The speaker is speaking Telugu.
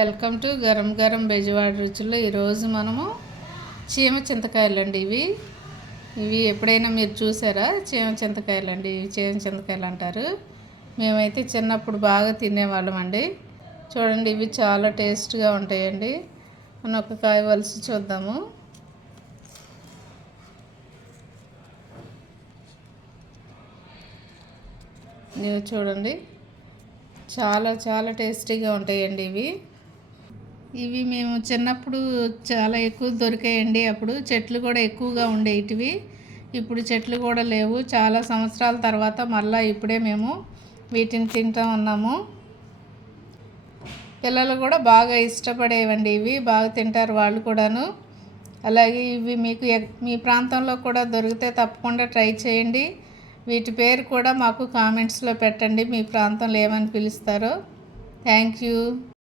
వెల్కమ్ టు గరం గరం బెజవాడ రుచుల్లో. ఈరోజు మనము చీమ చింతకాయలు అండి. ఇవి ఎప్పుడైనా మీరు చూసారా? చీమ చింతకాయలు అండి. ఇవి చీమ చింతకాయలు అంటారు. మేమైతే చిన్నప్పుడు బాగా తినేవాళ్ళం అండి. చూడండి, ఇవి చాలా టేస్ట్గా ఉంటాయండి. మనం ఒక కాయ వలిసి చూద్దాము. ఇవి చూడండి, చాలా చాలా టేస్టీగా ఉంటాయండి. ఇవి మేము చిన్నప్పుడు చాలా ఎక్కువ దొరికాయండి. అప్పుడు చెట్లు కూడా ఎక్కువగా ఉండేటివి. ఇప్పుడు చెట్లు కూడా లేవు. చాలా సంవత్సరాల తర్వాత మళ్ళీ ఇప్పుడే మేము వీటిని తింటూ ఉన్నాము. పిల్లలు కూడా బాగా ఇష్టపడేవండి. ఇవి బాగా తింటారు వాళ్ళు కూడాను. అలాగే ఇవి మీకు మీ ప్రాంతంలో కూడా దొరికితే తప్పకుండా ట్రై చేయండి. వీటి పేరు కూడా మాకు కామెంట్స్లో పెట్టండి. మీ ప్రాంతంలో ఏమని పిలుస్తారో. Thank you.